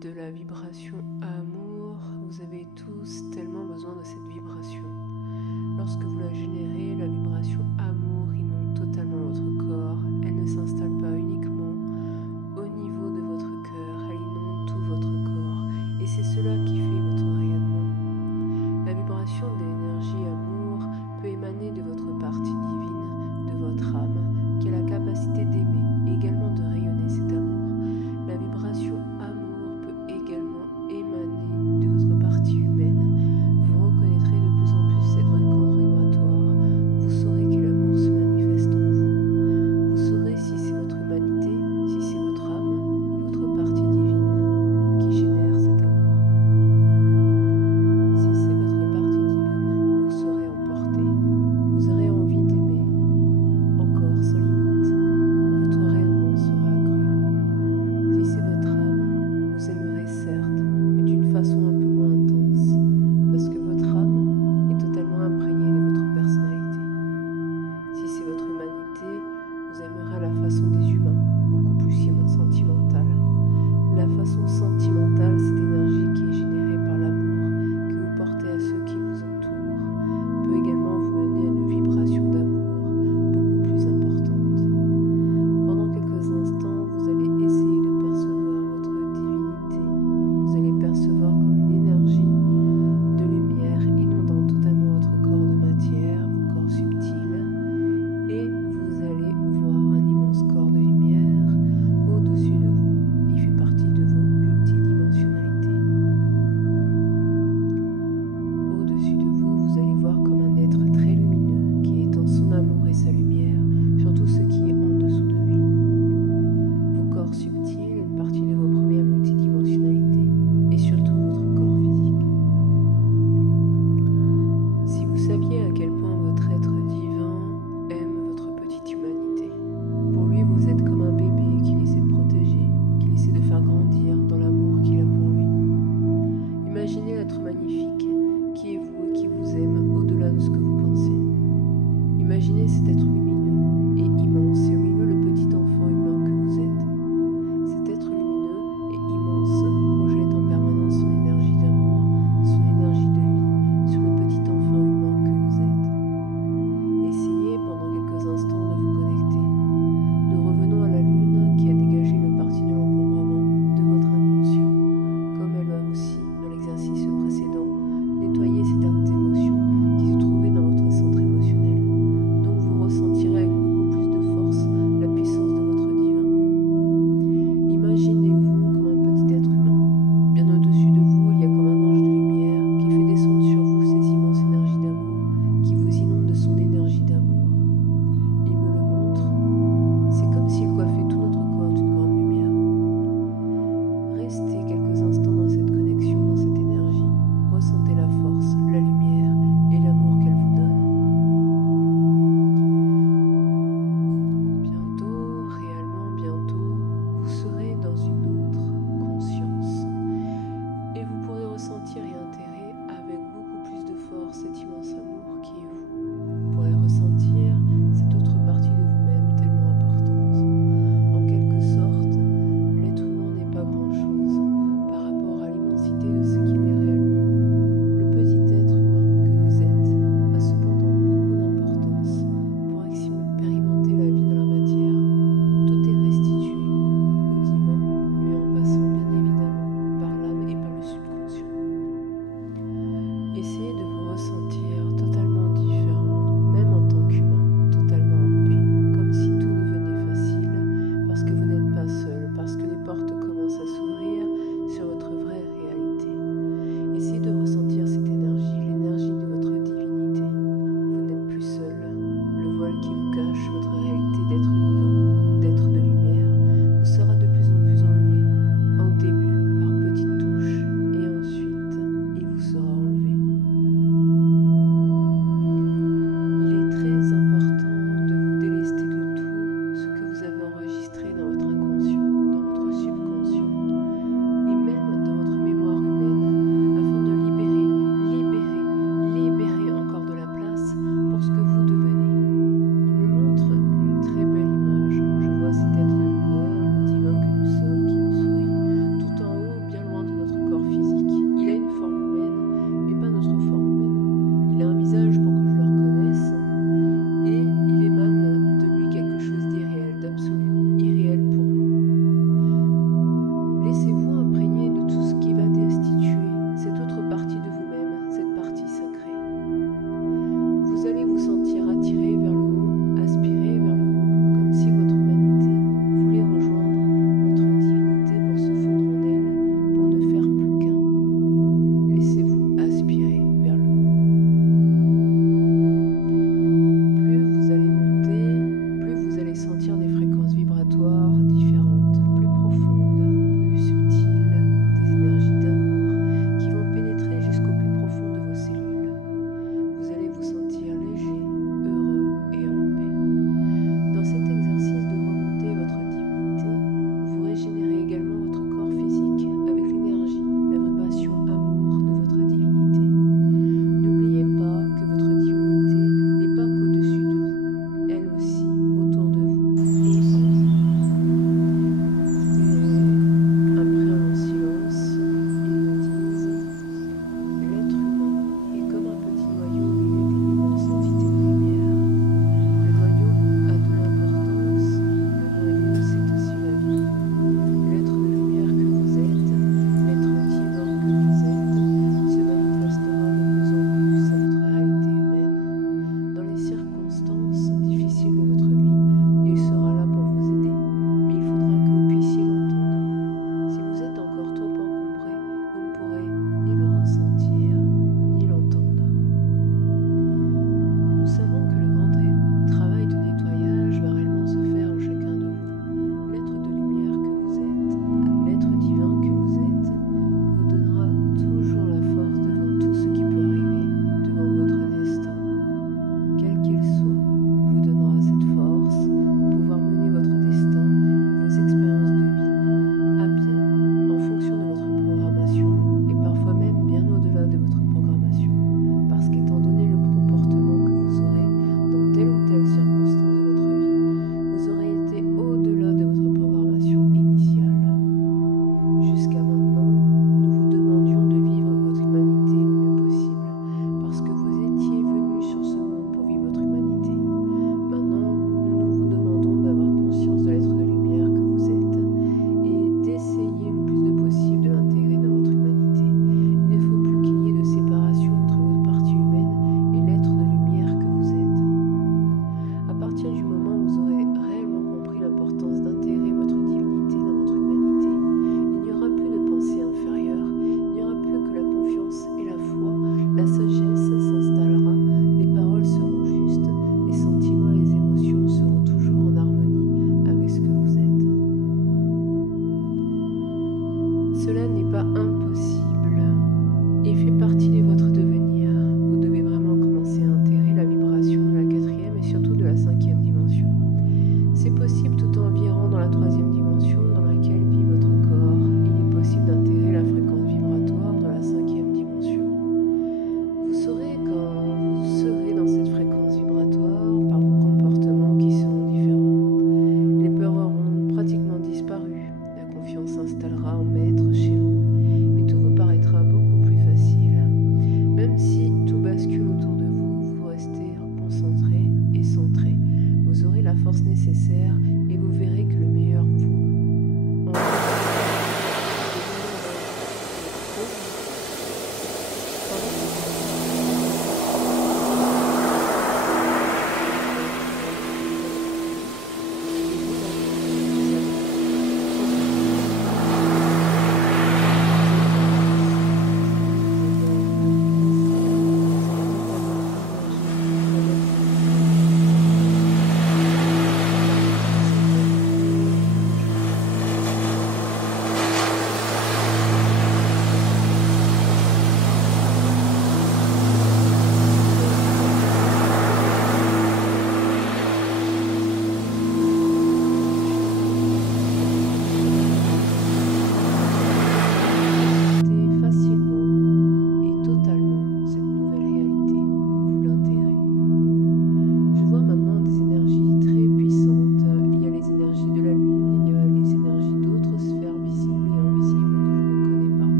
de la vibration amour. Vous avez tous tellement besoin de cette vibration. Lorsque vous la générez, la vibration amour inonde totalement votre corps. Elle ne s'installe pas uniquement au niveau de votre cœur, elle inonde tout votre corps. Et c'est cela qui fait votre rayonnement. La vibration de l'énergie amour peut émaner de votre partie divine, de votre âme, qui a la capacité d'aimer et également de rayonner cet amour. La vibration amour peut également émaner de votre partie humaine. Vous reconnaîtrez de plus en plus cette fréquence vibratoire. Vous saurez que l'amour se manifeste en vous. Vous saurez si c'est votre humanité, si c'est votre âme ou votre partie divine qui génère cet amour. Si c'est votre partie divine, vous serez emporté. Vous aurez envie d'aimer encore sans limite. Votre rayonnement sera accru. Si c'est votre âme, vous aimerez certes, mais d'une façon un peu moins intense, parce que votre âme est totalement imprégnée de votre personnalité. Si c'est votre humanité, vous aimerez à la façon des humains, beaucoup plus sentimentale. La façon sentimentale, cette énergie qui est générée par l'amour que vous portez à ceux qui vous entourent, peut également vous mener à une vibration d'amour beaucoup plus importante. Pendant quelques instants, vous allez essayer de percevoir votre divinité. Vous allez percevoir comme une énergie de lumière inondant totalement votre corps de matière, vos corps subtils, et vous allez voir un immense corps de lumière au-dessus de vous. Il fait partie de vos multidimensions.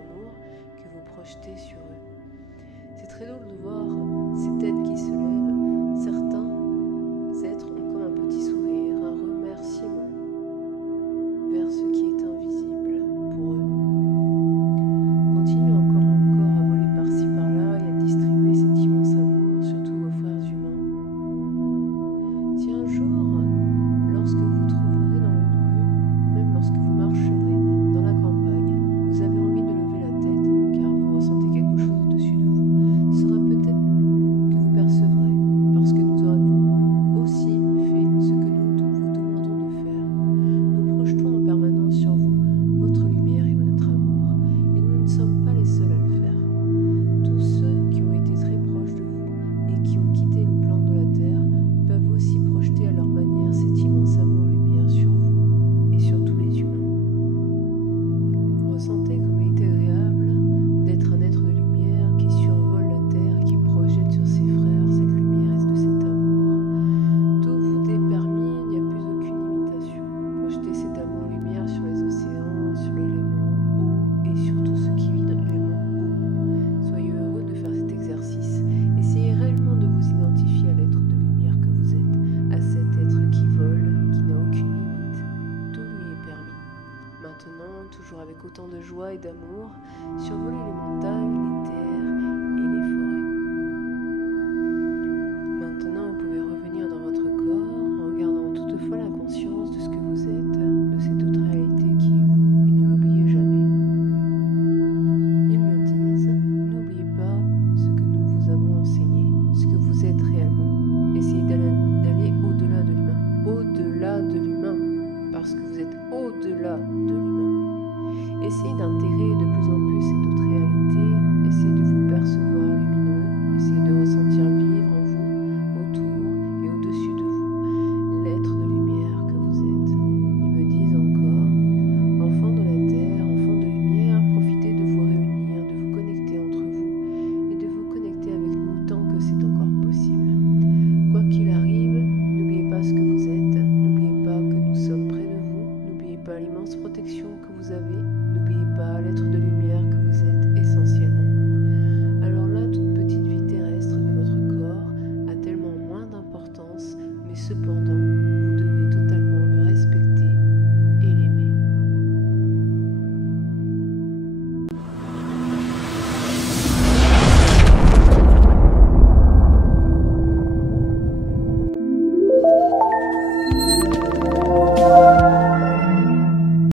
l'amour que vous projetez sur eux. C'est très drôle de voir